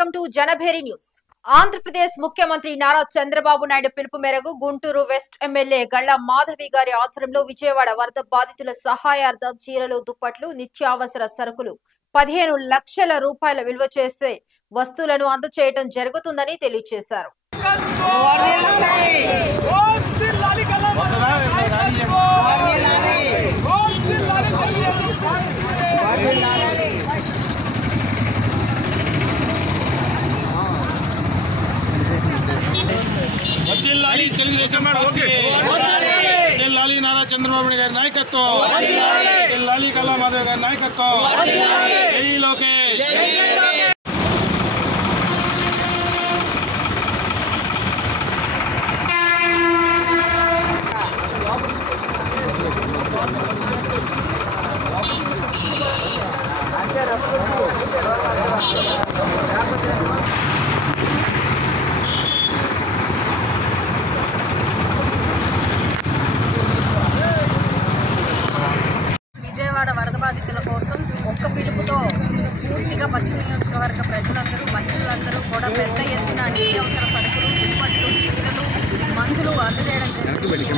Welcome to Janabheri news. Andhra Pradesh ముఖ్యమంత్రి నారా చంద్రబాబు నాయుడు పిలుపు మేరకు గుంటూరు వెస్ట్ ఎమ్మెల్యే గళ్ళ మాధవి గారి ఆధ్వర్యంలో విజయవాడ వరద బాధితుల సహాయార్థం చీరలు, దుప్పట్లు, నిత్యావసర సరుకులు 15 లక్షల రూపాయల విలువ చేసే వస్తువులను అందజేయడం జరుగుతుందని తెలియజేశారు. తెలుగుదేశం లాలి నారా చంద్రబాబు గారి నాయకత్వం, లాలి కళా మాధవ్ గారి నాయకత్వం, జై లోకేష్. విజయవాడ వరద బాధితుల కోసం ఒక్క పిలుపుతో పూర్తిగా పశ్చిమ నియోజకవర్గ ప్రజలందరూ, మహిళలందరూ కూడా పెద్ద ఎత్తున నిత్యావసర సరుకులు, దుప్పట్లు, చీరలు, మందులు అందజేయడం జరుగుతుంది.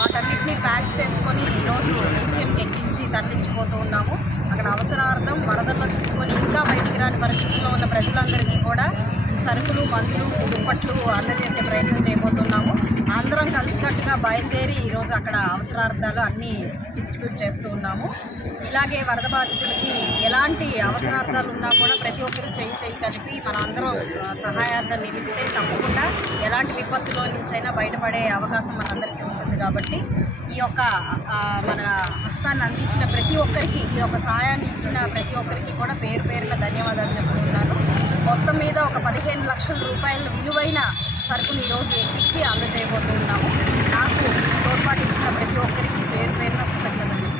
వాటన్నిటిని ప్యాక్ చేసుకొని ఈరోజు డీసీఎంకి ఎక్కించి తరలించిపోతూ ఉన్నాము. అక్కడ అవసరార్థం వరదల్లో చిక్కుకొని ఇంకా బయటికి రాని పరిస్థితిలో ఉన్న ప్రజలందరికీ కూడా సరుకులు, మందులు, దుప్పట్లు అందజేసే ప్రయత్నం చేయబోతున్నాము. అందరం కలిసికట్టుగా బయలుదేరి ఈరోజు అక్కడ అవసరార్థాలు అన్నీ డిస్ట్రిబ్యూట్ చేస్తూ ఉన్నాము. ఇలాగే వరద బాధితులకి ఎలాంటి అవసరార్థాలు ఉన్నా కూడా ప్రతి ఒక్కరూ చేయి కలిపి మన అందరం సహాయార్థం నిలిస్తే తప్పకుండా ఎలాంటి విపత్తులో నుంచైనా బయటపడే అవకాశం మనందరికీ ఉంటుంది. కాబట్టి ఈ యొక్క మన హస్తాన్ని అందించిన ప్రతి ఒక్కరికి, ఈ యొక్క సహాయాన్ని ఇచ్చిన ప్రతి ఒక్కరికి కూడా పేరు పేరున ధన్యవాదాలు చెప్తున్నాను. మొత్తం మీద ఒక 15 లక్షల రూపాయల విలువైన సరుకులు ఈరోజు ఎక్కించి అందజేయబోతున్నాము. నాకు తోడ్పాటు ఇచ్చిన ప్రతి ఒక్కరికి పేరు పేరున కృతజ్ఞతలు.